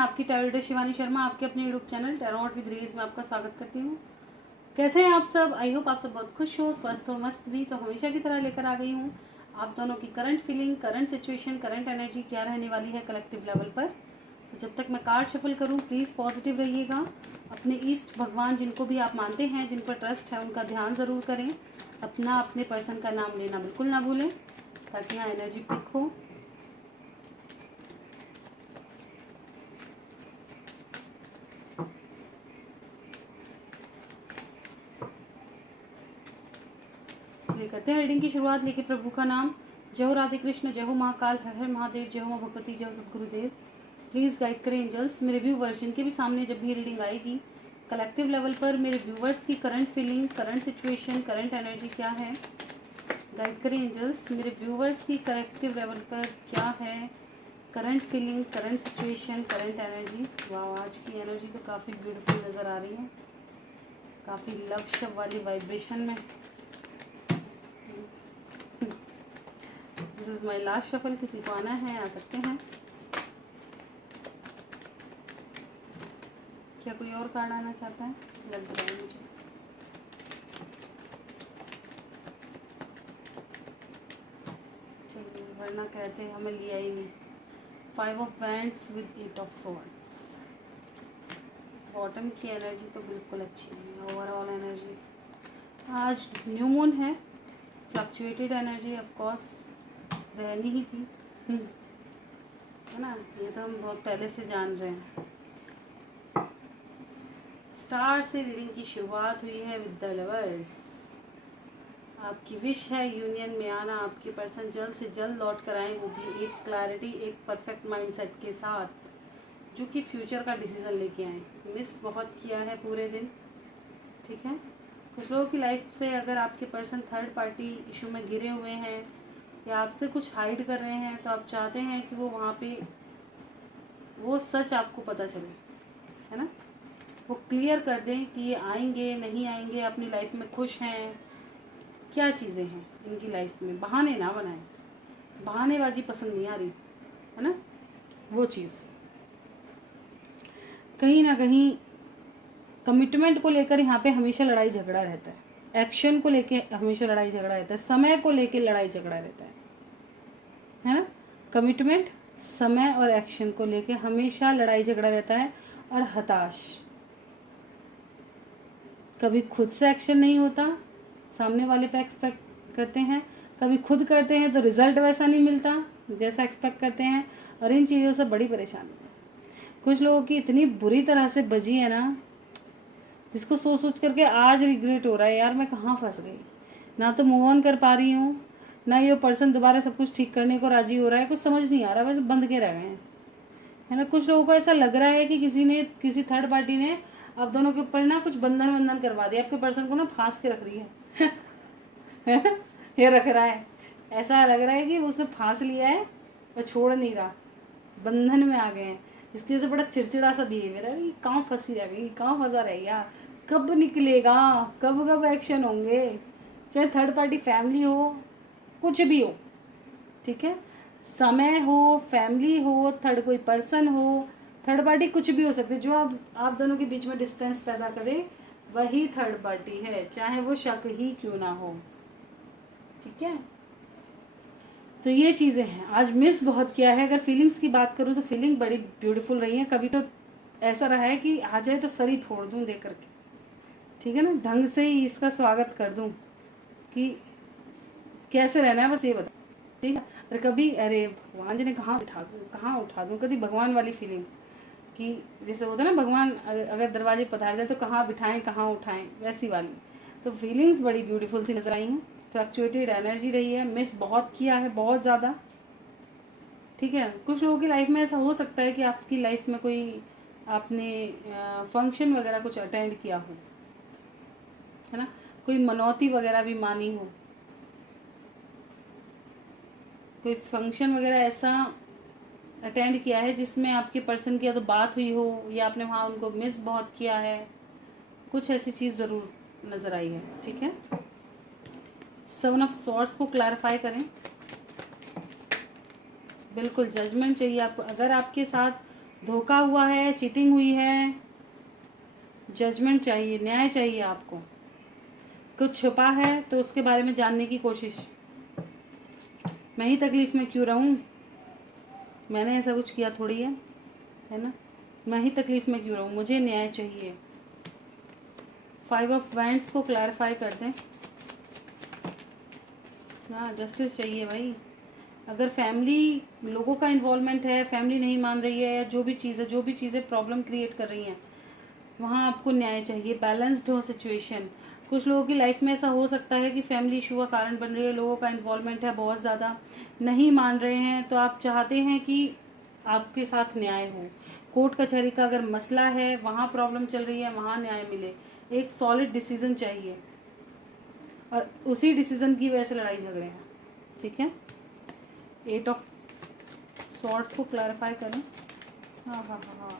आपकी tarot reader Shivani Sharma, आपके अपने यूट्यूब चैनल टैरोट विद रेज में आपका स्वागत करती हूँ। कैसे हैं आप सब? आई होप आप सब बहुत खुश हो, स्वस्थ हो, मस्त भी। तो हमेशा की तरह लेकर आ गई हूँ आप दोनों की current feeling, current situation, current energy क्या रहने वाली है कलेक्टिव लेवल पर। तो जब तक मैं कार्ड शफल करूँ प्लीज़ पॉजिटिव रहिएगा। अपने ईस्ट भगवान जिनको भी आप मानते हैं, जिन पर ट्रस्ट है, उनका ध्यान ज़रूर करें। अपने पर्सन का नाम लेना बिल्कुल ना भूलें ताकि यहाँ एनर्जी पिक हो। करते हैं रीडिंग की शुरुआत। लेके प्रभु का नाम। जय हो राधे कृष्ण, जय हो महाकाल, हर हर महादेव, जय हो मां भगवती, जय हो सदगुरुदेव। प्लीज़ गाइड करें एंजल्स। मेरे व्यू वर्जन के भी सामने जब भी रीडिंग आएगी कलेक्टिव लेवल पर मेरे व्यूवर्स की current feeling, current situation, current energy क्या है, गाइड करें एंजल्स। मेरे व्यूवर्स की कलेक्टिव लेवल पर क्या है current feeling, current situation, current energy. वाह, आज की एनर्जी तो काफ़ी ब्यूटीफुल नज़र आ रही है, काफ़ी लव शव वाली वाइब्रेशन में। This is my last shuffle. किसी को आना है आ सकते हैं। क्या कोई और कार्ड आना चाहता है? लग रहा है मुझे। चलिए, वरना कहते हैं हमें लिया ही नहीं। 5 of wands with 8 of swords. Bottom की एनर्जी तो बिल्कुल अच्छी है। ओवरऑल एनर्जी आज न्यू मून है, फ्लक्चुएटेड एनर्जी ऑफ कोर्स रहनी ही थी, है ना। ये तो हम बहुत पहले से जान रहे हैं। स्टार से रीडिंग की शुरुआत हुई है विद द लवर्स। आपकी विश है यूनियन में आना। आपके पर्सन जल्द से जल्द लौट कर आए, वो भी एक क्लैरिटी, एक परफेक्ट माइंडसेट के साथ, जो कि फ्यूचर का डिसीजन लेके आए। मिस बहुत किया है पूरे दिन, ठीक है। कुछ लोगों की लाइफ से अगर आपके पर्सन थर्ड पार्टी इशू में घिरे हुए हैं या आपसे कुछ हाइड कर रहे हैं, तो आप चाहते हैं कि वो वहाँ पे वो सच आपको पता चले, है ना। वो क्लियर कर दें कि ये आएंगे नहीं आएंगे, अपनी लाइफ में खुश हैं, क्या चीज़ें हैं इनकी लाइफ में। बहाने ना बनाएं, बहानेबाजी पसंद नहीं आ रही, है ना। वो चीज़ कहीं ना कहीं कमिटमेंट को लेकर यहाँ पे हमेशा लड़ाई झगड़ा रहता है। एक्शन को लेके हमेशा लड़ाई झगड़ा रहता है। समय को लेके लड़ाई झगड़ा रहता है ना। कमिटमेंट, समय और एक्शन को लेके हमेशा लड़ाई झगड़ा रहता है। और हताश, कभी खुद से एक्शन नहीं होता, सामने वाले पे एक्सपेक्ट करते हैं, कभी खुद करते हैं तो रिजल्ट वैसा नहीं मिलता जैसा एक्सपेक्ट करते हैं। और इन चीज़ों से बड़ी परेशानी है। कुछ लोगों की इतनी बुरी तरह से बजी है ना, जिसको सोच सोच करके आज रिग्रेट हो रहा है, यार मैं कहाँ फंस गई। ना तो मूव ऑन कर पा रही हूँ, ना ये पर्सन दोबारा सब कुछ ठीक करने को राजी हो रहा है। कुछ समझ नहीं आ रहा, बस बंद के रह गए हैं, है ना। कुछ लोगों को ऐसा लग रहा है कि किसी थर्ड पार्टी ने आप दोनों के ऊपर ना कुछ बंधन करवा दिया, आपके पर्सन को ना फांस के रख रही है ये रख रहा है, ऐसा लग रहा है कि उसे फांस लिया है और छोड़ नहीं रहा, बंधन में आ गए हैं। इसकी वजह से बड़ा चिड़चिड़ा सा बिहेवियर है। ये कहाँ फंसी रह गई, कहाँ फंसा रह गया, कब निकलेगा, कब कब एक्शन होंगे। चाहे थर्ड पार्टी फैमिली हो, कुछ भी हो, ठीक है। समय हो, फैमिली हो, थर्ड कोई पर्सन हो, थर्ड पार्टी कुछ भी हो सकती है। जो आप दोनों के बीच में डिस्टेंस पैदा करे वही थर्ड पार्टी है, चाहे वो शक ही क्यों ना हो, ठीक है। तो ये चीज़ें हैं। आज मिस बहुत किया है। अगर फीलिंग्स की बात करूँ तो फीलिंग बड़ी ब्यूटीफुल रही है। कभी तो ऐसा रहा है कि आ जाए तो सर ही फोड़ दूँ देख करके, ठीक है ना। ढंग से ही इसका स्वागत कर दूँ कि कैसे रहना है, बस ये बता, ठीक है। और कभी अरे भगवान जी ने कहाँ उठा दूँ, कभी भगवान वाली फीलिंग कि जैसे होता है ना, भगवान अगर दरवाजे पधार जाए तो कहाँ बिठाएं, कहाँ उठाएं, वैसी वाली। तो फीलिंग्स बड़ी ब्यूटीफुल सी नजर आई हैं। फ्लक्चुएटेड एनर्जी रही है। मिस बहुत किया है, बहुत ज़्यादा, ठीक है। कुछ लोगों की लाइफ में ऐसा हो सकता है कि आपकी लाइफ में कोई आपने फंक्शन वगैरह कुछ अटेंड किया हो, है ना। कोई मनौती वगैरह भी मानी हो, कोई फंक्शन वगैरह ऐसा अटेंड किया है जिसमें आपके पर्सन की या तो बात हुई हो या आपने वहाँ उनको मिस बहुत किया है। कुछ ऐसी चीज़ ज़रूर नज़र आई है, ठीक है। 7 ऑफ सॉर्ड्स को क्लैरिफाई करें। बिल्कुल जजमेंट चाहिए आपको। अगर आपके साथ धोखा हुआ है, चीटिंग हुई है, जजमेंट चाहिए, न्याय चाहिए आपको। कुछ छुपा है तो उसके बारे में जानने की कोशिश। मैं ही तकलीफ में क्यों रहूं, मैंने ऐसा कुछ किया थोड़ी है ना। मैं ही तकलीफ में क्यों रहूं, मुझे न्याय चाहिए। 5 ऑफ वैंड्स को क्लैरिफाई कर दें। हाँ, जस्टिस चाहिए भाई। अगर फैमिली लोगों का इन्वॉल्वमेंट है, फैमिली नहीं मान रही है, या जो भी चीज़ें प्रॉब्लम क्रिएट कर रही हैं, वहाँ आपको न्याय चाहिए। बैलेंस्ड हो सिचुएशन। कुछ लोगों की लाइफ में ऐसा हो सकता है कि फैमिली इशू का कारण बन रही है, लोगों का इन्वॉल्वमेंट है बहुत ज़्यादा, नहीं मान रहे हैं, तो आप चाहते हैं कि आपके साथ न्याय हो। कोर्ट कचहरी का अगर मसला है, वहाँ प्रॉब्लम चल रही है, वहाँ न्याय मिले। एक सॉलिड डिसीजन चाहिए, और उसी डिसीजन की वजह से लड़ाई झगड़े हैं। ठीक है, 8 ऑफ सॉर्ट को क्लैरिफाई करें। हाँ हाँ हाँ हाँ,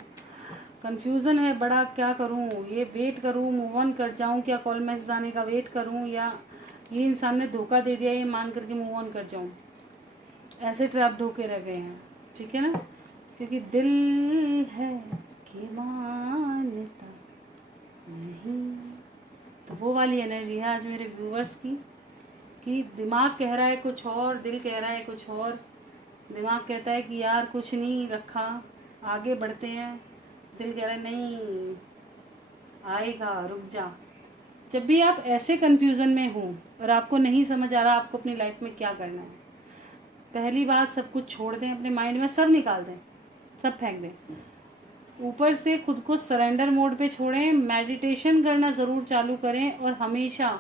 कन्फ्यूज़न है बड़ा, क्या करूँ, ये वेट करूँ, मूव ऑन कर जाऊँ, क्या कॉल मैसेज आने का वेट करूँ, या ये इंसान ने धोखा दे दिया ये मान करके मूव ऑन कर जाऊँ। ऐसे ट्रैप ढोके रह गए हैं। ठीक है ना, क्योंकि दिल है कि मानता नहीं, तो वो वाली एनर्जी है आज मेरे व्यूअर्स की, कि दिमाग कह रहा है कुछ और, दिल कह रहा है कुछ और। दिमाग कहता है कि यार कुछ नहीं रखा, आगे बढ़ते हैं। दिल कह रहा है नहीं, आएगा, रुक जा। जब भी आप ऐसे कंफ्यूजन में हो और आपको नहीं समझ आ रहा आपको अपनी लाइफ में क्या करना है, पहली बात सब कुछ छोड़ दें, अपने माइंड में सब निकाल दें, सब फेंक दें, ऊपर से खुद को सरेंडर मोड पे छोड़ें। मेडिटेशन करना ज़रूर चालू करें, और हमेशा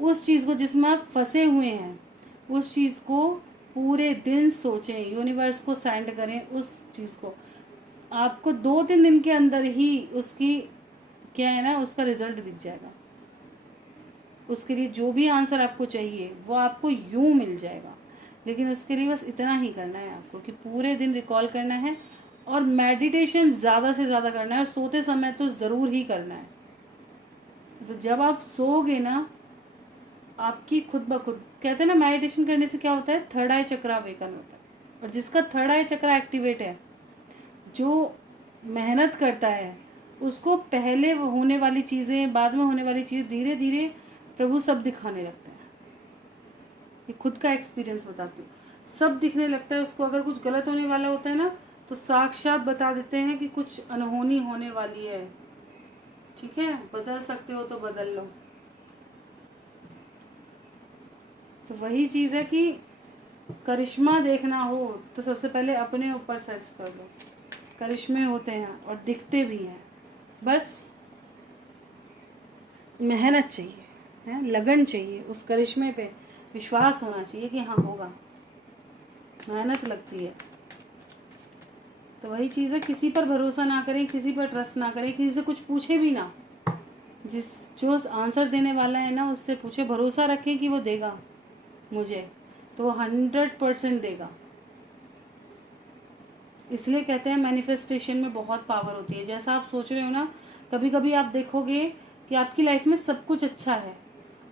उस चीज़ को जिसमें आप फंसे हुए हैं, उस चीज़ को पूरे दिन सोचें, यूनिवर्स को सेंड करें उस चीज़ को। आपको 2-3 दिन के अंदर ही उसकी क्या है ना, उसका रिजल्ट दिख जाएगा। उसके लिए जो भी आंसर आपको चाहिए वो आपको यूं मिल जाएगा। लेकिन उसके लिए बस इतना ही करना है आपको, कि पूरे दिन रिकॉल करना है, और मेडिटेशन ज़्यादा से ज़्यादा करना है, और सोते समय तो ज़रूर ही करना है। तो जब आप सोओगे ना, आपकी खुद ब खुद, कहते हैं ना मेडिटेशन करने से क्या होता है, थर्ड आई चक्र अवेकन होता है। और जिसका थर्ड आई चक्र एक्टिवेट है, जो मेहनत करता है, उसको पहले होने वाली चीज़ें, बाद में होने वाली चीज़ें, धीरे धीरे प्रभु सब दिखाने लगते हैं। ये खुद का एक्सपीरियंस बताती हूँ, सब दिखने लगता है उसको। अगर कुछ गलत होने वाला होता है ना, तो साक्षात बता देते हैं कि कुछ अनहोनी होने वाली है। ठीक है, बदल सकते हो तो बदल लो। तो वही चीज़ है कि करिश्मा देखना हो तो सबसे पहले अपने ऊपर सर्च कर लो। करिश्मे होते हैं और दिखते भी हैं, बस मेहनत चाहिए, है लगन चाहिए, उस करिश्मे पे विश्वास होना चाहिए कि हाँ होगा, मेहनत लगती है। तो वही चीज़ है, किसी पर भरोसा ना करें, किसी पर ट्रस्ट ना करें, किसी से कुछ पूछे भी ना। जो आंसर देने वाला है ना, उससे पूछे, भरोसा रखें कि वो देगा मुझे, तो वो 100% देगा। इसलिए कहते हैं मैनिफेस्टेशन में बहुत पावर होती है। जैसा आप सोच रहे हो ना, कभी कभी आप देखोगे कि आपकी लाइफ में सब कुछ अच्छा है,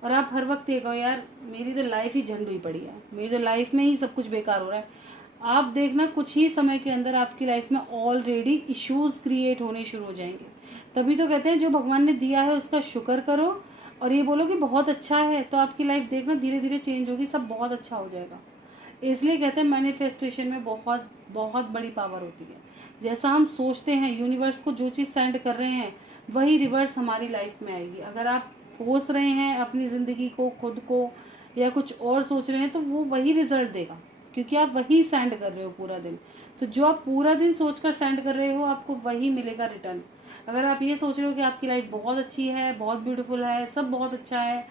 और आप हर वक्त ये कहो यार मेरी तो लाइफ ही झंड हुई पड़ी है, मेरी तो लाइफ में ही सब कुछ बेकार हो रहा है। आप देखना कुछ ही समय के अंदर आपकी लाइफ में ऑलरेडी इश्यूज क्रिएट होने शुरू हो जाएंगे। तभी तो कहते हैं जो भगवान ने दिया है उसका शुक्र करो, और ये बोलो कि बहुत अच्छा है, तो आपकी लाइफ देखना धीरे धीरे चेंज होगी, सब बहुत अच्छा हो जाएगा। इसलिए कहते हैं मैनिफेस्टेशन में बहुत बहुत बड़ी पावर होती है। जैसा हम सोचते हैं, यूनिवर्स को जो चीज़ सेंड कर रहे हैं वही रिवर्स हमारी लाइफ में आएगी। अगर आप कोस रहे हैं अपनी ज़िंदगी को, खुद को, या कुछ और सोच रहे हैं, तो वो वही रिजल्ट देगा, क्योंकि आप वही सेंड कर रहे हो पूरा दिन। तो जो आप पूरा दिन सोचकर सेंड कर रहे हो, आपको वही मिलेगा रिटर्न। अगर आप ये सोच रहे हो कि आपकी लाइफ बहुत अच्छी है, बहुत ब्यूटीफुल है, सब बहुत अच्छा है,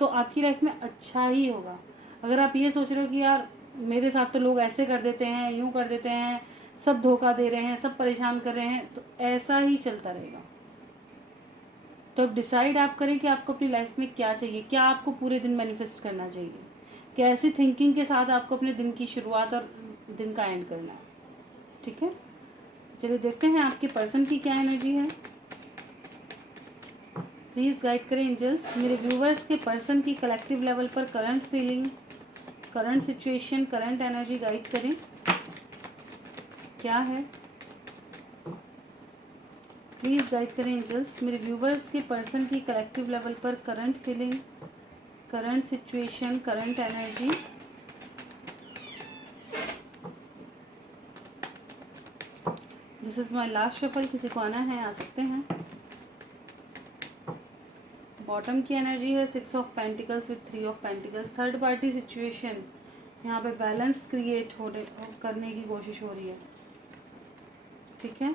तो आपकी लाइफ में अच्छा ही होगा। अगर आप ये सोच रहे हो कि यार मेरे साथ तो लोग ऐसे कर देते हैं, यूं कर देते हैं, सब धोखा दे रहे हैं, सब परेशान कर रहे हैं, तो ऐसा ही चलता रहेगा। तो अब डिसाइड आप करें कि आपको अपनी लाइफ में क्या चाहिए, क्या आपको पूरे दिन मैनिफेस्ट करना चाहिए, कैसी थिंकिंग के साथ आपको अपने दिन की शुरुआत और दिन का एंड करना है। ठीक है, चलिए देखते हैं आपके पर्सन की क्या एनर्जी है। प्लीज़ गाइड करें एंजल्स, मेरे व्यूवर्स के पर्सन की कलेक्टिव लेवल पर current feeling, current situation, current energy guide करें, क्या है। प्लीज़ गाइड करें एंजल्स मेरे व्यूवर्स के पर्सन की कलेक्टिव लेवल पर current feeling, current situation, current energy. This is my last shuffle. किसी को आना है आ सकते हैं। बॉटम की एनर्जी है 6 of pentacles with 3 of pentacles. Third party situation, यहाँ पे बैलेंस क्रिएट करने की कोशिश हो रही है। ठीक है,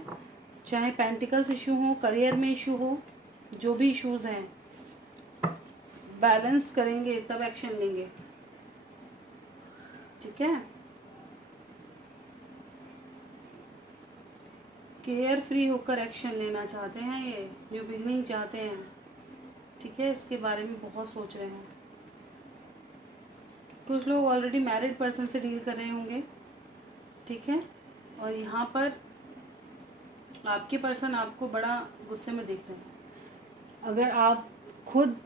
चाहे पेंटिकल्स इशू हो, करियर में इशू हो, जो भी इश्यूज हैं बैलेंस करेंगे तब एक्शन लेंगे। ठीक है, केयर फ्री होकर एक्शन लेना चाहते हैं, ये न्यू बिगनिंग चाहते हैं। ठीक है, इसके बारे में बहुत सोच रहे हैं। कुछ लोग ऑलरेडी मैरिड पर्सन से डील कर रहे होंगे। ठीक है, और यहाँ पर आपके पर्सन आपको बड़ा गुस्से में देख रहे हैं। अगर आप खुद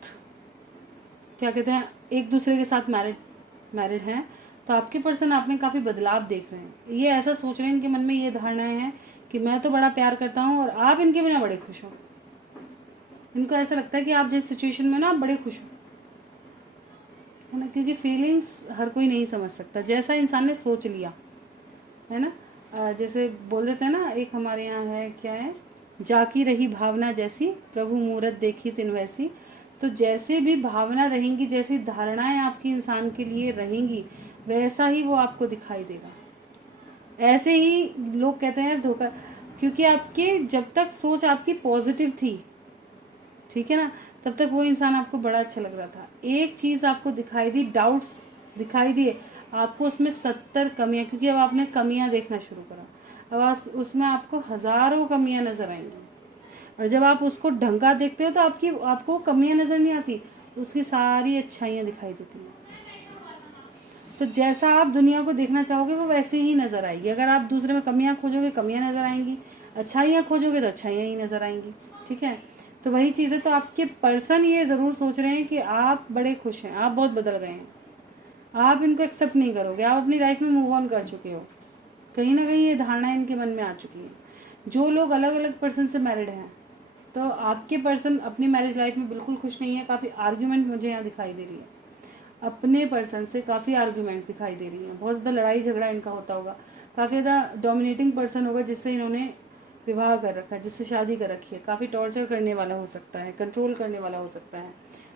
क्या कहते हैं एक दूसरे के साथ मैरिड हैं तो आपके पर्सन आप में काफ़ी बदलाव देख रहे हैं। ये ऐसा सोच रहे हैं, इनके मन में ये धारणाएं हैं कि मैं तो बड़ा प्यार करता हूँ और आप इनके बिना बड़े खुश हो। इनको ऐसा लगता है कि आप जिस सिचुएशन में ना आप बड़े खुश हो, है ना, क्योंकि फीलिंग्स हर कोई नहीं समझ सकता। जैसा इंसान ने सोच लिया है ना, जैसे बोल देते हैं ना, एक हमारे यहाँ है, क्या है, जाकी रही भावना जैसी प्रभु मूरत देखी तिन वैसी। तो जैसे भी भावना रहेंगी, जैसी धारणाएं आपकी इंसान के लिए रहेंगी, वैसा ही वो आपको दिखाई देगा। ऐसे ही लोग कहते हैं धोखा, क्योंकि आपके जब तक सोच आपकी पॉजिटिव थी, ठीक है ना, तब तक वो इंसान आपको बड़ा अच्छा लग रहा था। एक चीज़ आपको दिखाई दी, डाउट्स दिखाई दिए आपको, उसमें 70 कमियां, क्योंकि अब आपने कमियां देखना शुरू करा, अब उसमें आपको हज़ारों कमियां नज़र आएंगी। और जब आप उसको ढंगा देखते हो तो आपको कमियां नज़र नहीं आती, उसकी सारी अच्छाइयाँ दिखाई देती हैं। तो जैसा आप दुनिया को देखना चाहोगे वो वैसे ही नज़र आएगी। अगर आप दूसरे में कमियां खोजोगे, कमियां नज़र आएंगी, अच्छाइयाँ खोजोगे तो अच्छाइयाँ ही नज़र आएंगी। ठीक है, तो वही चीज़ है। तो आपके पर्सन ये ज़रूर सोच रहे हैं कि आप बड़े खुश हैं, आप बहुत बदल गए हैं, आप इनको एक्सेप्ट नहीं करोगे, आप अपनी लाइफ में मूव ऑन कर चुके हो। कहीं ना कहीं ये धारणा इनके मन में आ चुकी है। जो लोग अलग अलग पर्सन से मैरिड हैं, तो आपके पर्सन अपनी मैरिज लाइफ में बिल्कुल खुश नहीं है। काफ़ी आर्ग्यूमेंट मुझे यहाँ दिखाई दे रही है, अपने पर्सन से काफ़ी आर्ग्यूमेंट दिखाई दे रही है। बहुत ज़्यादा लड़ाई झगड़ा इनका होता होगा, काफ़ी ज़्यादा डोमिनेटिंग पर्सन होगा जिससे इन्होंने विवाह कर रखा है, जिससे शादी कर रखी है। काफ़ी टॉर्चर करने वाला हो सकता है, कंट्रोल करने वाला हो सकता है।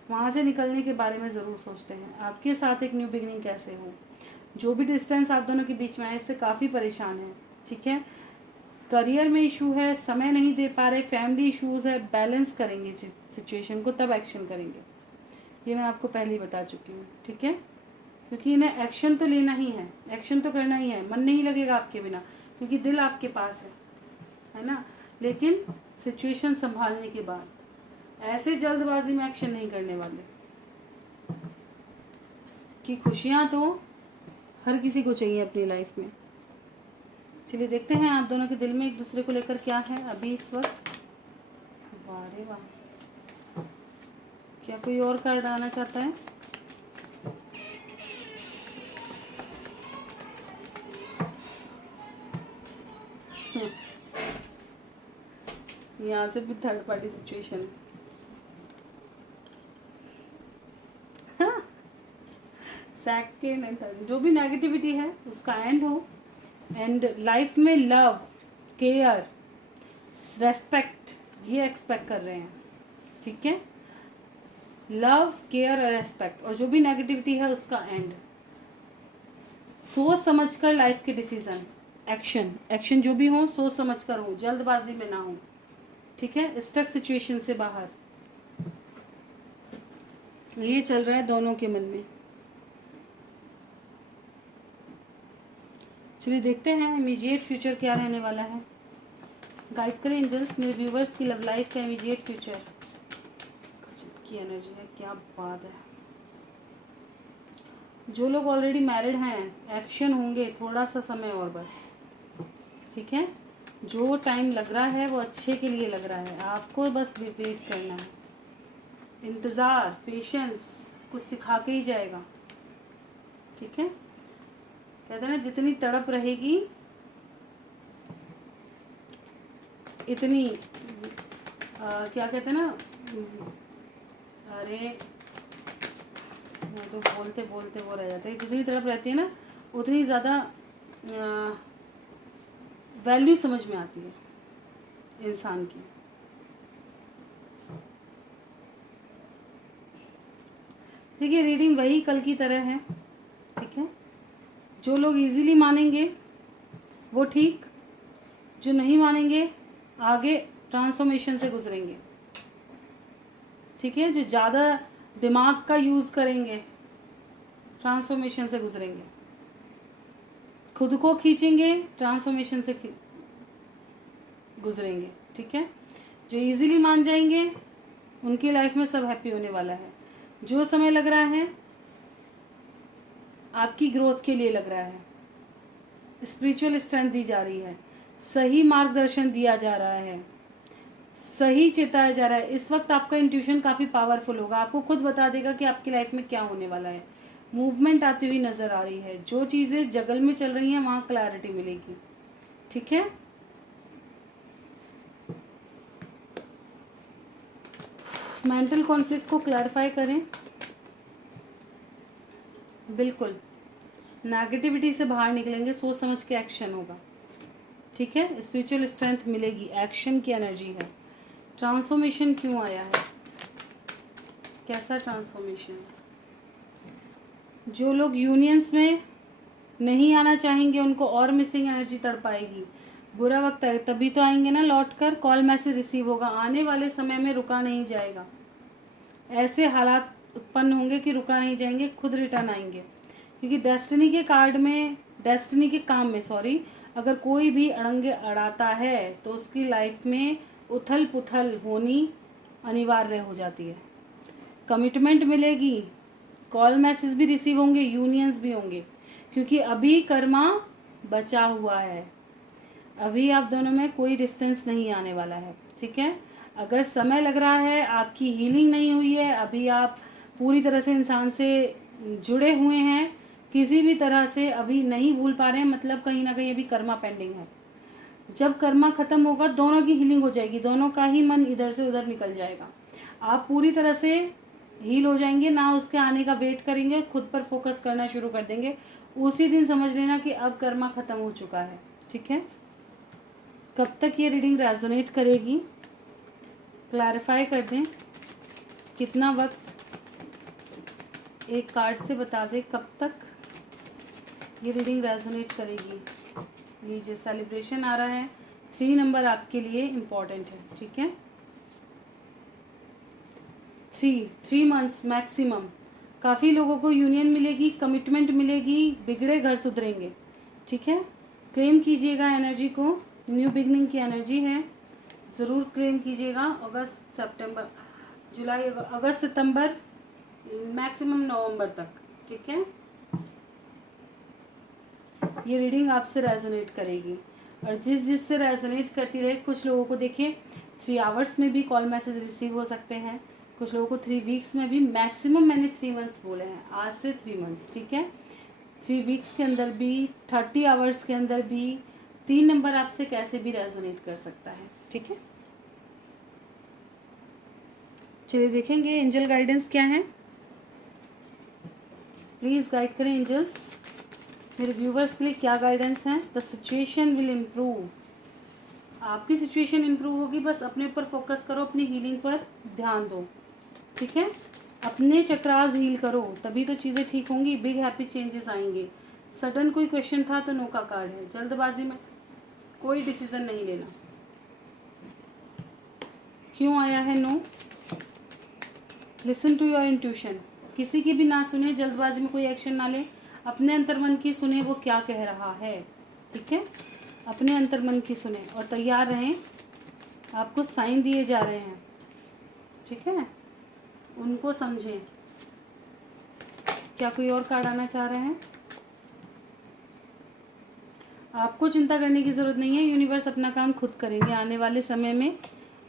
वहाँ से निकलने के बारे में ज़रूर सोचते हैं। आपके साथ एक न्यू बिगनिंग कैसे हो, जो भी डिस्टेंस आप दोनों के बीच में है, इससे काफ़ी परेशान है। ठीक है, करियर में इशू है, समय नहीं दे पा रहे, फैमिली इश्यूज है, बैलेंस करेंगे सिचुएशन को तब एक्शन करेंगे। ये मैं आपको पहले ही बता चुकी हूँ। ठीक है, क्योंकि इन्हें एक्शन तो लेना ही है, एक्शन तो करना ही है। मन नहीं लगेगा आपके बिना, क्योंकि दिल आपके पास है ना, लेकिन सिचुएशन संभालने के बाद ऐसे जल्दबाजी में एक्शन नहीं करने वाले। कि खुशियाँ तो हर किसी को चाहिए अपनी लाइफ में। चलिए देखते हैं आप दोनों के दिल में एक दूसरे को लेकर क्या है अभी इस वक्त। वाह रे वाह, क्या कोई और कार्ड आना चाहता है? यहाँ से भी third party situation. Second and third, जो भी नेगेटिविटी है उसका एंड हो, एंड लाइफ में लव, केयर, रेस्पेक्ट ये एक्सपेक्ट कर रहे हैं। ठीक है, लव, केयर और रेस्पेक्ट, और जो भी नेगेटिविटी है उसका एंड। सोच समझ कर लाइफ के डिसीजन, एक्शन जो भी हो सोच समझ कर हो, जल्दबाजी में ना हो। ठीक है, स्टक सिचुएशन से बाहर, ये चल रहा है दोनों के मन में। चलिए देखते हैं इमीडिएट फ्यूचर क्या रहने वाला है। गाइड करें एंजल्स मेरे व्यूवर्स की लव लाइफ का इमीडिएट फ्यूचर की एनर्जी है। क्या बात है, जो लोग ऑलरेडी मैरिड हैं एक्शन होंगे, थोड़ा सा समय और बस। ठीक है, जो टाइम लग रहा है वो अच्छे के लिए लग रहा है, आपको बस वेट करना है, इंतज़ार, पेशेंस कुछ सिखा के ही जाएगा। ठीक है, कहते हैं ना जितनी तड़प रहेगी इतनी क्या कहते हैं ना, अरे मैं तो बोलते बोलते वो रह जाते हैं। जितनी तड़प रहती है ना उतनी ज़्यादा वैल्यू समझ में आती है इंसान की। देखिए रीडिंग वही कल की तरह है, ठीक है। जो लोग इजीली मानेंगे वो ठीक, जो नहीं मानेंगे आगे ट्रांसफॉर्मेशन से गुजरेंगे, ठीक है। जो ज़्यादा दिमाग का यूज़ करेंगे ट्रांसफॉर्मेशन से गुजरेंगे, खुद को खींचेंगे ट्रांसफॉर्मेशन से गुजरेंगे, ठीक है। जो इजीली मान जाएंगे उनकी लाइफ में सब हैप्पी होने वाला है। जो समय लग रहा है आपकी ग्रोथ के लिए लग रहा है, स्पिरिचुअल स्ट्रेंथ दी जा रही है, सही मार्गदर्शन दिया जा रहा है, सही चेताया जा रहा है। इस वक्त आपका इंट्यूशन काफ़ी पावरफुल होगा, आपको खुद बता देगा कि आपकी लाइफ में क्या होने वाला है। मूवमेंट आती हुई नज़र आ रही है, जो चीज़ें जगल में चल रही हैं वहाँ क्लैरिटी मिलेगी, ठीक है। मेंटल कॉन्फ्लिक्ट को क्लैरिफाई करें, बिल्कुल नेगेटिविटी से बाहर निकलेंगे, सोच समझ के एक्शन होगा, ठीक है। स्पिरिचुअल स्ट्रेंथ मिलेगी, एक्शन की एनर्जी है। ट्रांसफॉर्मेशन क्यों आया है, कैसा ट्रांसफॉर्मेशन? जो लोग यूनियंस में नहीं आना चाहेंगे उनको और मिसिंग एनर्जी तड़पाएगी। बुरा वक्त है तभी तो आएंगे ना लौट कर, कॉल मैसेज रिसीव होगा, आने वाले समय में रुका नहीं जाएगा। ऐसे हालात उत्पन्न होंगे कि रुका नहीं जाएंगे, खुद रिटर्न आएंगे। क्योंकि डेस्टिनी के कार्ड में, डेस्टिनी के काम में सॉरी, अगर कोई भी अड़ंगे अड़ाता है तो उसकी लाइफ में उथल पुथल होनी अनिवार्य हो जाती है। कमिटमेंट मिलेगी, कॉल मैसेज भी रिसीव होंगे, यूनियंस भी होंगे, क्योंकि अभी कर्मा बचा हुआ है। अभी आप दोनों में कोई डिस्टेंस नहीं आने वाला है, ठीक है। अगर समय लग रहा है, आपकी हीलिंग नहीं हुई है, अभी आप पूरी तरह से इंसान से जुड़े हुए हैं, किसी भी तरह से अभी नहीं भूल पा रहे हैं, मतलब कहीं ना कहीं अभी कर्मा पेंडिंग है। जब कर्मा खत्म होगा दोनों की हीलिंग हो जाएगी, दोनों का ही मन इधर से उधर निकल जाएगा, आप पूरी तरह से हील हो जाएंगे, ना उसके आने का वेट करेंगे, खुद पर फोकस करना शुरू कर देंगे। उसी दिन समझ लेना कि अब कर्मा खत्म हो चुका है, ठीक है। कब तक ये रीडिंग रेजोनेट करेगी, क्लैरिफाई कर दें, कितना वक्त, एक कार्ड से बता दें कब तक ये रीडिंग रेजोनेट करेगी। लीजिए सेलिब्रेशन आ रहा है, 3 नंबर आपके लिए इम्पॉर्टेंट है, ठीक है। 3 मंथ्स मैक्सिमम। काफ़ी लोगों को यूनियन मिलेगी, कमिटमेंट मिलेगी, बिगड़े घर सुधरेंगे, ठीक है। क्लेम कीजिएगा एनर्जी को, न्यू बिगनिंग की एनर्जी है, ज़रूर क्लेम कीजिएगा। अगस्त सितंबर, जुलाई अगस्त सितंबर मैक्सिमम नवंबर तक, ठीक है। ये रीडिंग आपसे रेजोनेट करेगी, और जिस से रेजोनेट करती रहे। कुछ लोगों को देखिए 3 आवर्स में भी कॉल मैसेज रिसीव हो सकते हैं, कुछ लोगों को 3 वीक्स में भी, मैक्सिमम मैंने 3 मंथ्स बोले हैं, आज से 3 मंथ्स, ठीक है। 3 वीक्स के अंदर भी, 30 आवर्स के अंदर भी 3 नंबर आपसे कैसे भी रेजोनेट कर सकता है, ठीक है। चलिए देखेंगे एंजल गाइडेंस क्या है। प्लीज़ गाइड करें एंजल्स, मेरे व्यूवर्स के लिए क्या गाइडेंस है। द सिचुएशन विल इम्प्रूव, आपकी सिचुएशन इम्प्रूव होगी, बस अपने ऊपर फोकस करो, अपनी हीलिंग पर ध्यान दो, ठीक है। अपने चक्रास हील करो, तभी तो चीज़ें ठीक होंगी, बिग हैप्पी चेंजेस आएंगे। सडन कोई क्वेश्चन था तो नो का कार्ड है, जल्दबाजी में कोई डिसीजन नहीं लेना। क्यों आया है नो? लिसन टू योर इंट्यूशन, किसी की भी ना सुने, जल्दबाजी में कोई एक्शन ना ले, अपने अंतर्मन की सुने वो क्या कह रहा है, ठीक है। अपने अंतर्मन की सुने और तैयार रहें, आपको साइन दिए जा रहे हैं, ठीक है, उनको समझें। क्या कोई और कार्ड आना चाह रहे हैं? आपको चिंता करने की ज़रूरत नहीं है, यूनिवर्स अपना काम खुद करेंगे। आने वाले समय में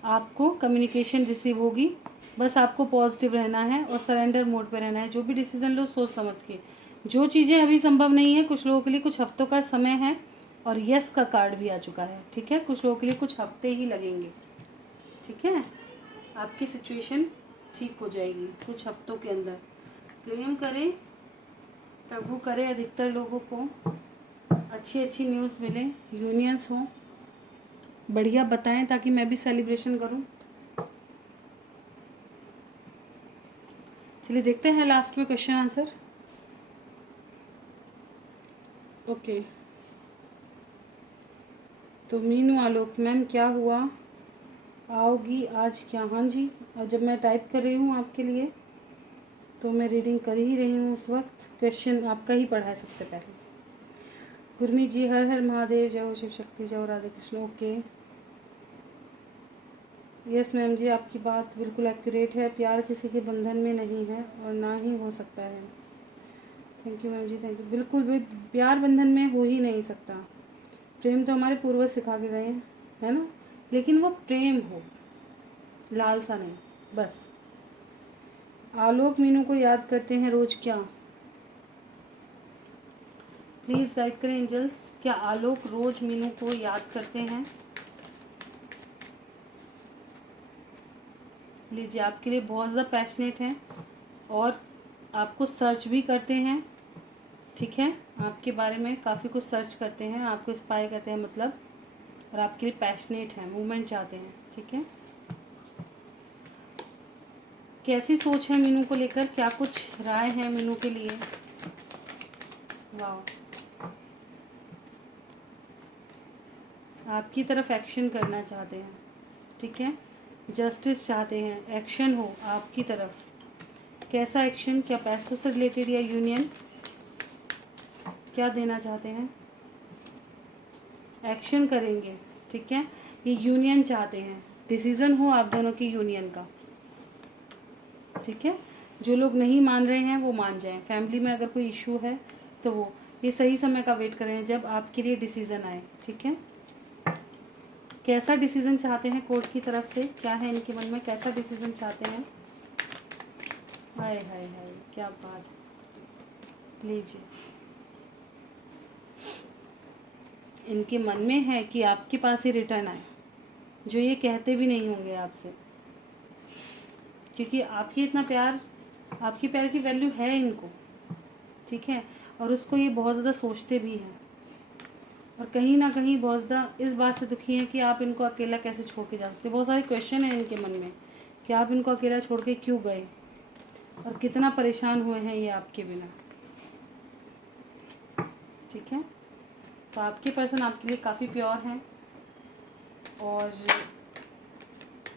आपको कम्युनिकेशन रिसीव होगी, बस आपको पॉजिटिव रहना है और सरेंडर मोड पे रहना है। जो भी डिसीजन लो सोच समझ के, जो चीज़ें अभी संभव नहीं है, कुछ लोगों के लिए कुछ हफ्तों का समय है, और यस का कार्ड भी आ चुका है, ठीक है। कुछ लोगों के लिए कुछ हफ्ते ही लगेंगे, ठीक है। आपकी सिचुएशन ठीक हो जाएगी कुछ हफ्तों के अंदर। प्रेम करें, प्रभु करे अधिकतर लोगों को अच्छी अच्छी न्यूज़ मिले, यूनियंस हो, बढ़िया बताएं ताकि मैं भी सेलिब्रेशन करूं। चलिए देखते हैं लास्ट में क्वेश्चन आंसर। ओके, तो मीनू आलोक मैम क्या हुआ, आओगी आज क्या? हाँ जी, और जब मैं टाइप कर रही हूँ आपके लिए तो मैं रीडिंग कर ही रही हूँ उस वक्त। क्वेश्चन आपका ही पढ़ा है सबसे पहले। गुरमीत जी हर हर महादेव, जय हो शिव शक्ति, जय हो Radhe Krishna. Okay, yes ma'am जी, आपकी बात बिल्कुल एक्यूरेट है। प्यार किसी के बंधन में नहीं है और ना ही हो सकता है। Thank you ma'am ji, thank you. बिल्कुल भी प्यार बंधन में हो ही नहीं सकता। प्रेम तो हमारे पूर्वज सिखा के गए हैं, है ना, लेकिन वो प्रेम हो, लालसा नहीं, बस। आलोक मीनू को याद करते हैं रोज क्या? प्लीज़ गाइड करें एंजल्स, क्या आलोक रोज मीनू को याद करते हैं? लीजिए, आपके लिए बहुत ज़्यादा पैशनेट हैं और आपको सर्च भी करते हैं, ठीक है, आपके बारे में काफ़ी कुछ सर्च करते हैं, आपको इंस्पायर करते हैं मतलब, और आपके लिए पैशनेट हैं, मूवमेंट चाहते हैं, ठीक है। कैसी सोच है मीनू को लेकर, क्या कुछ राय है मीनू के लिए? वाह, आपकी तरफ एक्शन करना चाहते हैं, ठीक है, जस्टिस चाहते हैं, एक्शन हो आपकी तरफ। कैसा एक्शन? क्या पैसों से रिलेटेड या यूनियन? क्या देना चाहते हैं? एक्शन करेंगे, ठीक है, ये यूनियन चाहते हैं, डिसीजन हो आप दोनों की यूनियन का, ठीक है। जो लोग नहीं मान रहे हैं वो मान जाएं, फैमिली में अगर कोई इशू है तो वो ये सही समय का वेट कर रहे हैं जब आपके लिए डिसीजन आए, ठीक है। कैसा डिसीजन चाहते हैं कोर्ट की तरफ से, क्या है इनके मन में, कैसा डिसीजन चाहते हैं? हाय हाय हाय, क्या बात। लीजिए, इनके मन में है कि आपके पास ही रिटर्न आए, जो ये कहते भी नहीं होंगे आपसे, क्योंकि आपकी इतना प्यार, आपकी प्यार की वैल्यू है इनको, ठीक है, और उसको ये बहुत ज़्यादा सोचते भी हैं, और कहीं ना कहीं बहुत ज़्यादा इस बात से दुखी हैं कि आप इनको अकेला कैसे छोड़ के जा सकते। बहुत सारे क्वेश्चन हैं इनके मन में कि आप इनको अकेला छोड़ के क्यों गए, और कितना परेशान हुए हैं ये आपके बिना, ठीक है। तो आपके पर्सन आपके लिए काफ़ी प्योर हैं और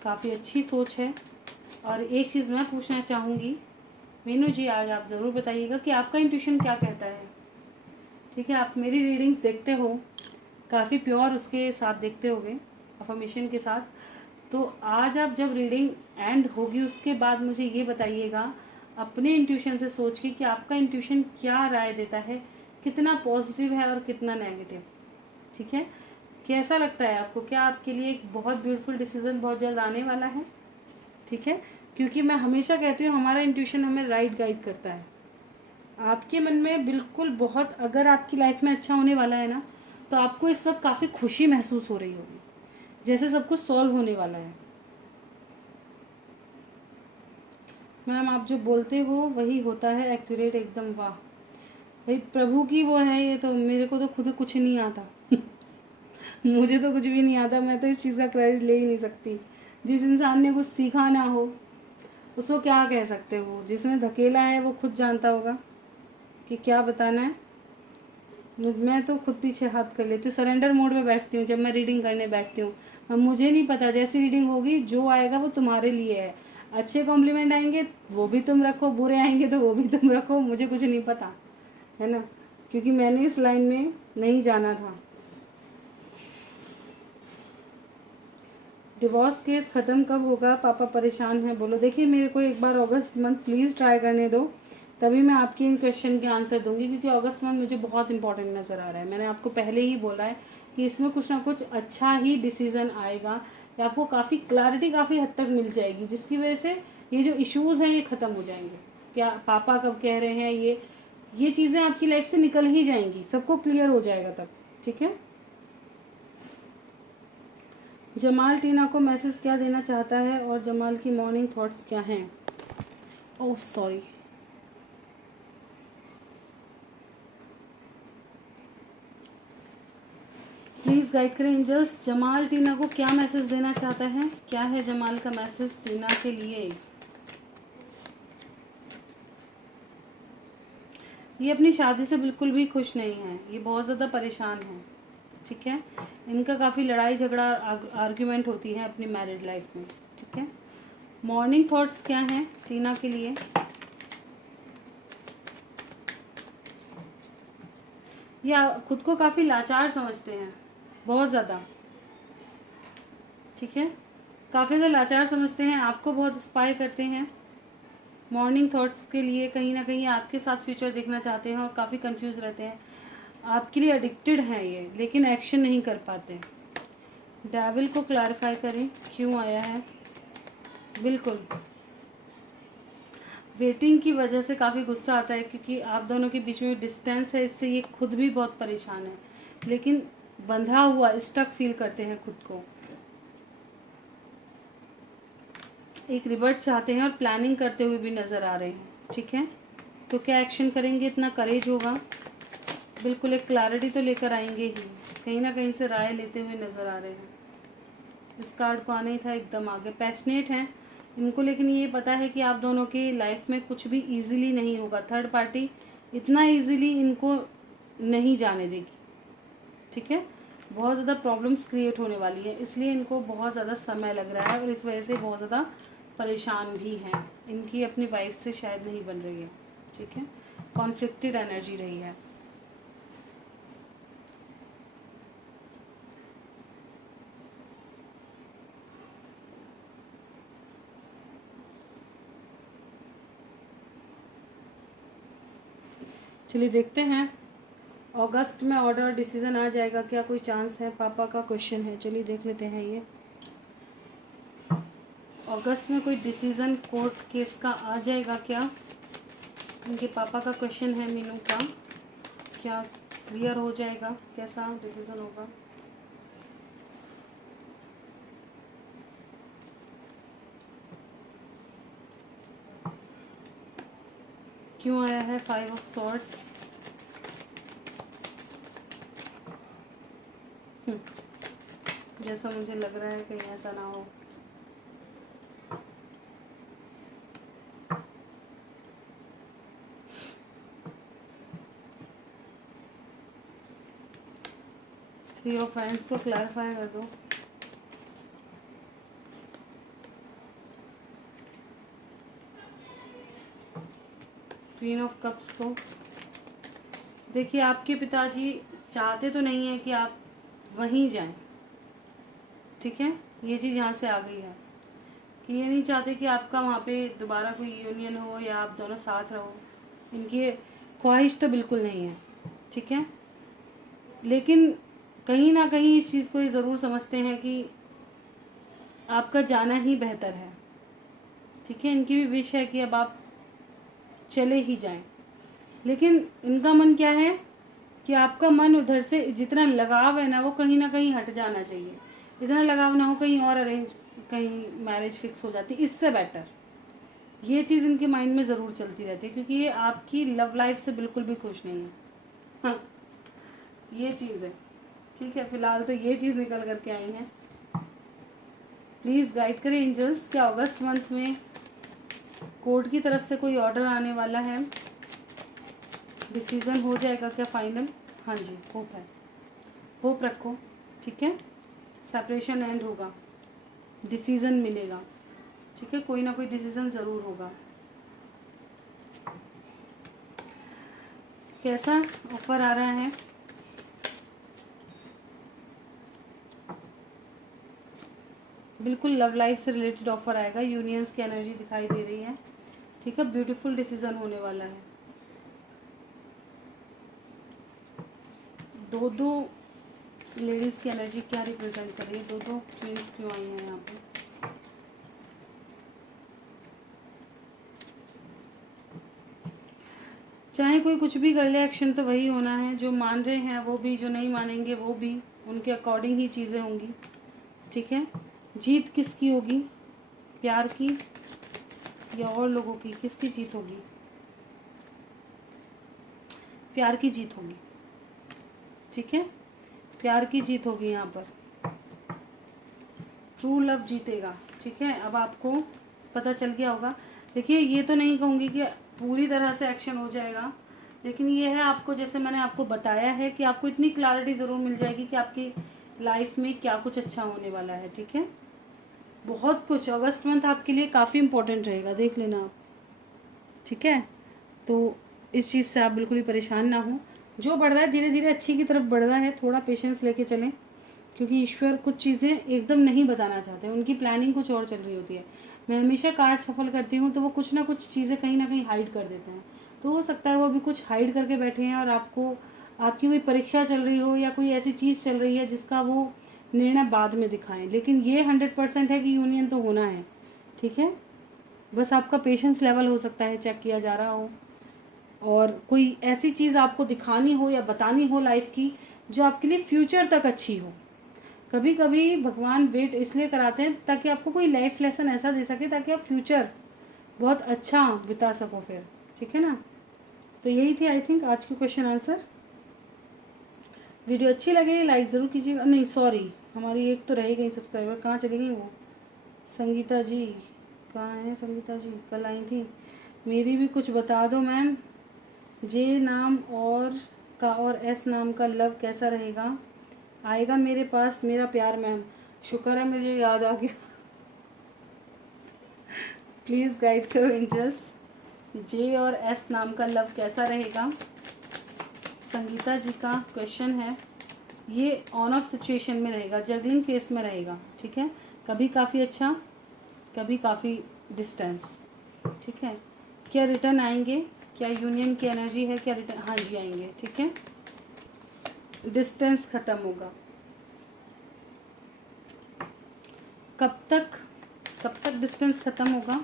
काफ़ी अच्छी सोच है। और एक चीज़ मैं पूछना चाहूँगी मीनू जी, आज आप ज़रूर बताइएगा कि आपका इंट्यूशन क्या कहता है, ठीक है। आप मेरी रीडिंग्स देखते हो, काफ़ी प्योर उसके साथ देखते होगे, अफर्मेशन के साथ। तो आज आप जब रीडिंग एंड होगी उसके बाद मुझे ये बताइएगा अपने इंट्यूशन से सोच के कि आपका इंट्यूशन क्या राय देता है, कितना पॉजिटिव है और कितना नेगेटिव, ठीक है। कैसा लगता है आपको, क्या आपके लिए एक बहुत ब्यूटीफुल डिसीजन बहुत जल्द आने वाला है, ठीक है। क्योंकि मैं हमेशा कहती हूँ हमारा इंट्यूशन हमें राइट गाइड करता है। आपके मन में बिल्कुल बहुत, अगर आपकी लाइफ में अच्छा होने वाला है ना, तो आपको इस वक्त काफ़ी खुशी महसूस हो रही होगी, जैसे सब कुछ सॉल्व होने वाला है। मैम आप जो बोलते हो वही होता है, एक्यूरेट एकदम। वाह भाई, प्रभु की वो है ये, तो मेरे को तो खुद कुछ नहीं आता मुझे तो कुछ भी नहीं आता, मैं तो इस चीज़ का क्रेडिट ले ही नहीं सकती। जिस इंसान ने कुछ सीखा ना हो उसको क्या कह सकते हो, जिसने धकेला है वो खुद जानता होगा कि क्या बताना है। मैं तो खुद पीछे हाथ कर लेती हूँ, सरेंडर मोड में बैठती हूँ जब मैं रीडिंग करने बैठती हूँ। अब मुझे नहीं पता, जैसी रीडिंग होगी जो आएगा वो तुम्हारे लिए है। अच्छे कॉम्प्लीमेंट आएंगे वो भी तुम रखो, बुरे आएंगे तो वो भी तुम रखो, मुझे कुछ नहीं पता, है ना, क्योंकि मैंने इस लाइन में नहीं जाना था। डिवोर्स केस ख़त्म कब होगा, पापा परेशान हैं बोलो। देखिए, मेरे को एक बार अगस्त मंथ प्लीज़ ट्राई करने दो, तभी मैं आपकी इन क्वेश्चन के आंसर दूंगी, क्योंकि अगस्त मंथ मुझे बहुत इंपॉर्टेंट नज़र आ रहा है। मैंने आपको पहले ही बोला है कि इसमें कुछ ना कुछ अच्छा ही डिसीज़न आएगा, या आपको काफ़ी क्लैरिटी काफ़ी हद तक मिल जाएगी, जिसकी वजह से ये जो इश्यूज़ हैं ये ख़त्म हो जाएंगे। क्या पापा कब कह रहे हैं, ये चीज़ें आपकी लाइफ से निकल ही जाएंगी, सबको क्लियर हो जाएगा तब, ठीक है। जमाल टीना को मैसेज क्या देना चाहता है और जमाल की मॉर्निंग थॉट्स क्या हैं? ओह सॉरी, प्लीज़ गाइड करें एंजल्स। जमाल टीना को क्या मैसेज देना चाहता है? क्या है जमाल का मैसेज टीना के लिए? ये अपनी शादी से बिल्कुल भी खुश नहीं है, ये बहुत ज़्यादा परेशान है। ठीक है, इनका काफ़ी लड़ाई झगड़ा आर्ग्यूमेंट होती है अपनी मैरिड लाइफ में। ठीक है, मॉर्निंग थॉट्स क्या हैं टीना के लिए? या खुद को काफ़ी लाचार समझते हैं, बहुत ज़्यादा। ठीक है, काफ़ी ज़्यादा लाचार समझते हैं, आपको बहुत इंस्पायर करते हैं। मॉर्निंग थॉट्स के लिए कहीं ना कहीं आपके साथ फ्यूचर देखना चाहते हैं और काफ़ी कंफ्यूज रहते हैं, आपके लिए एडिक्टेड हैं ये, लेकिन एक्शन नहीं कर पाते। डेविल को क्लैरिफाई करें क्यों आया है? बिल्कुल वेटिंग की वजह से काफ़ी गुस्सा आता है, क्योंकि आप दोनों के बीच में डिस्टेंस है, इससे ये खुद भी बहुत परेशान है, लेकिन बंधा हुआ स्टक फील करते हैं खुद को। एक रिवर्ट चाहते हैं और प्लानिंग करते हुए भी नज़र आ रहे हैं। ठीक है, तो क्या एक्शन करेंगे? इतना करेज होगा, बिल्कुल एक क्लैरिटी तो लेकर आएंगे ही, कहीं ना कहीं से राय लेते हुए नज़र आ रहे हैं। इस कार्ड को आना ही था, एकदम आगे। पैशनेट हैं इनको, लेकिन ये पता है कि आप दोनों की लाइफ में कुछ भी इजीली नहीं होगा। थर्ड पार्टी इतना इजीली इनको नहीं जाने देगी। ठीक है, बहुत ज़्यादा प्रॉब्लम्स क्रिएट होने वाली है, इसलिए इनको बहुत ज़्यादा समय लग रहा है और इस वजह से बहुत ज़्यादा परेशान भी हैं। इनकी अपनी वाइफ से शायद नहीं बन रही है। ठीक है, कॉन्फ्लिक्टेड एनर्जी रही है। चलिए देखते हैं, अगस्त में ऑर्डर डिसीजन आ जाएगा क्या? कोई चांस है? पापा का क्वेश्चन है, चलिए देख लेते हैं। ये अगस्त में कोई डिसीजन कोर्ट केस का आ जाएगा क्या? उनके पापा का क्वेश्चन है मीनू का, क्या क्लियर हो जाएगा? कैसा डिसीजन होगा? क्यों आया है 5 ऑफ सॉर्ड्स? जैसा मुझे लग रहा है कहीं ऐसा ना हो। थ्री ऑफ हैंड्स को क्लैरिफाई कर दो। क्वीन ऑफ कप्स को देखिए, आपके पिताजी चाहते तो नहीं है कि आप वहीं जाएं। ठीक है, ये चीज़ यहाँ से आ गई है कि ये नहीं चाहते कि आपका वहाँ पे दोबारा कोई यूनियन हो या आप दोनों साथ रहो। इनकी ख्वाहिश तो बिल्कुल नहीं है। ठीक है, लेकिन कहीं ना कहीं इस चीज़ को ये ज़रूर समझते हैं कि आपका जाना ही बेहतर है। ठीक है, इनकी भी विश है कि अब आप चले ही जाएं, लेकिन इनका मन क्या है कि आपका मन उधर से जितना लगाव है ना, वो कहीं ना कहीं हट जाना चाहिए। इतना लगाव ना हो कहीं और अरेंज, कहीं मैरिज फिक्स हो जाती, इससे बेटर। ये चीज़ इनके माइंड में ज़रूर चलती रहती है, क्योंकि ये आपकी लव लाइफ से बिल्कुल भी खुश नहीं है। हाँ, ये चीज़ है। ठीक है, फिलहाल तो ये चीज़ निकल करके आई है। प्लीज़ गाइड करें एंजल्स, क्या अगस्त मंथ में कोर्ट की तरफ से कोई ऑर्डर आने वाला है? डिसीजन हो जाएगा क्या फाइनल? हाँ जी, होप है, होप रखो। ठीक है, सेपरेशन एंड होगा, डिसीजन मिलेगा। ठीक है, कोई ना कोई डिसीजन ज़रूर होगा। कैसा ऑफर आ रहा है? बिल्कुल लव लाइफ से रिलेटेड ऑफर आएगा, यूनियंस की एनर्जी दिखाई दे रही है। ठीक है, ब्यूटीफुल डिसीजन होने वाला है। दो दो लेडीज़ की एनर्जी क्या रिप्रेजेंट कर रही है? दो दो क्वींस क्यों आई हैं यहाँ पे? चाहे कोई कुछ भी कर ले, एक्शन तो वही होना है। जो मान रहे हैं वो भी, जो नहीं मानेंगे वो भी, उनके अकॉर्डिंग ही चीज़ें होंगी। ठीक है। जीत किसकी होगी, प्यार की या और लोगों की, किसकी जीत होगी? प्यार की जीत होगी, ठीक है, प्यार की जीत होगी यहाँ पर। ट्रू लव जीतेगा, ठीक है। अब आपको पता चल गया होगा। देखिए, ये तो नहीं कहूँगी कि पूरी तरह से एक्शन हो जाएगा, लेकिन ये है, आपको जैसे मैंने आपको बताया है कि आपको इतनी क्लैरिटी ज़रूर मिल जाएगी कि आपकी लाइफ में क्या कुछ अच्छा होने वाला है, ठीक है। बहुत कुछ, अगस्त मंथ आपके लिए काफ़ी इंपॉर्टेंट रहेगा, देख लेना आप, ठीक है। तो इस चीज़ से आप बिल्कुल भी परेशान ना हो। जो बढ़ रहा है धीरे धीरे अच्छी की तरफ बढ़ रहा है, थोड़ा पेशेंस लेके चलें, क्योंकि ईश्वर कुछ चीज़ें एकदम नहीं बताना चाहते, उनकी प्लानिंग कुछ और चल रही होती है। मैं हमेशा कार्ड सफल करती हूँ तो वो कुछ ना कुछ चीज़ें कहीं ना कहीं हाइड कर देते हैं। तो हो सकता है वो अभी कुछ हाइड करके बैठे हैं और आपको, आपकी कोई परीक्षा चल रही हो या कोई ऐसी चीज़ चल रही है जिसका वो निर्णय बाद में दिखाएं, लेकिन ये 100% है कि यूनियन तो होना है, ठीक है। बस आपका पेशेंस लेवल हो सकता है चेक किया जा रहा हो, और कोई ऐसी चीज़ आपको दिखानी हो या बतानी हो लाइफ की जो आपके लिए फ्यूचर तक अच्छी हो। कभी कभी भगवान वेट इसलिए कराते हैं ताकि आपको कोई लाइफ लेसन ऐसा दे सके ताकि आप फ्यूचर बहुत अच्छा बिता सको फिर, ठीक है ना। तो यही थी आई थिंक आज की क्वेश्चन आंसर। वीडियो अच्छी लगे लाइक ज़रूर कीजिएगा। नहीं सॉरी, हमारी एक तो रह गई सब्सक्राइबर, कहाँ चली गई वो? संगीता जी कहाँ हैं? संगीता जी कल आई थी। मेरी भी कुछ बता दो मैम। जे नाम और एस नाम का लव कैसा रहेगा? आएगा मेरे पास मेरा प्यार मैम। शुक्र है मुझे याद आ गया। प्लीज़ गाइड करो एंजल्स, जे और एस नाम का लव कैसा रहेगा? संगीता जी का क्वेश्चन है। ये ऑन ऑफ सिचुएशन में रहेगा, जगलिंग फेस में रहेगा, ठीक है। कभी काफ़ी अच्छा, कभी काफ़ी डिस्टेंस, ठीक है। क्या रिटर्न आएंगे? क्या यूनियन की एनर्जी है? क्या रिटर्न? हाँ जी आएंगे, ठीक है। डिस्टेंस ख़त्म होगा। कब तक डिस्टेंस ख़त्म होगा?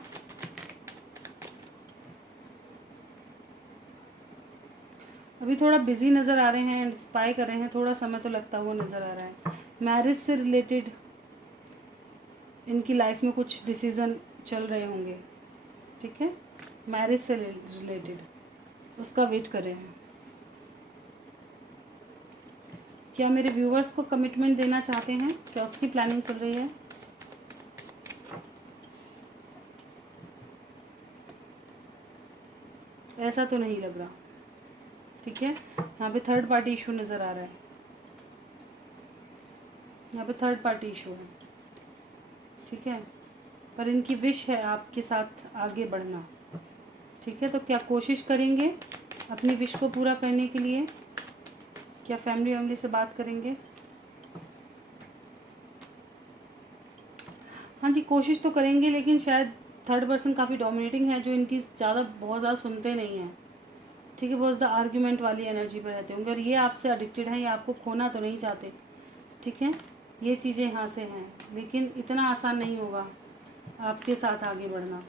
अभी थोड़ा बिजी नज़र आ रहे हैं, स्पाई कर रहे हैं, थोड़ा समय तो लगता हुआ नज़र आ रहा है। मैरिज से रिलेटेड इनकी लाइफ में कुछ डिसीज़न चल रहे होंगे, ठीक है। मैरिज से रिलेटेड उसका वेट कर रहे हैं। क्या मेरे व्यूवर्स को कमिटमेंट देना चाहते हैं? क्या उसकी प्लानिंग चल रही है? ऐसा तो नहीं लग रहा, ठीक है। यहाँ पे थर्ड पार्टी इशू नज़र आ रहा है, यहाँ पे थर्ड पार्टी इशू है, ठीक है। पर इनकी विश है आपके साथ आगे बढ़ना, ठीक है। तो क्या कोशिश करेंगे अपनी विश को पूरा करने के लिए? क्या फैमिली से बात करेंगे? हाँ जी, कोशिश तो करेंगे, लेकिन शायद थर्ड पर्सन काफ़ी डोमिनेटिंग है, जो इनकी बहुत ज़्यादा सुनते नहीं हैं, ठीक है। बहुत ज़्यादा आर्ग्यूमेंट वाली एनर्जी पर रहते होंगे, और ये आपसे एडिक्टेड हैं, ये आपको खोना तो नहीं चाहते, ठीक है। ये चीज़ें यहाँ से हैं, लेकिन इतना आसान नहीं होगा आपके साथ आगे बढ़ना।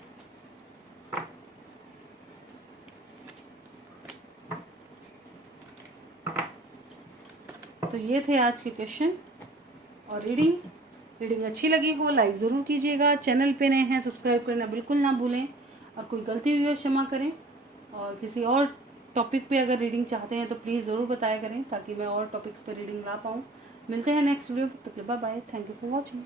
तो ये थे आज के क्वेश्चन और रीडिंग अच्छी लगी हो लाइक ज़रूर कीजिएगा। चैनल पे नए हैं सब्सक्राइब करना बिल्कुल ना भूलें, और कोई गलती हुई हो क्षमा करें। और किसी और टॉपिक पे अगर रीडिंग चाहते हैं तो प्लीज़ ज़रूर बताया करें, ताकि मैं और टॉपिक्स पे रीडिंग ला पाऊँ। मिलते हैं नेक्स्ट वीडियो, तब तक bye bye. Thank you for watching.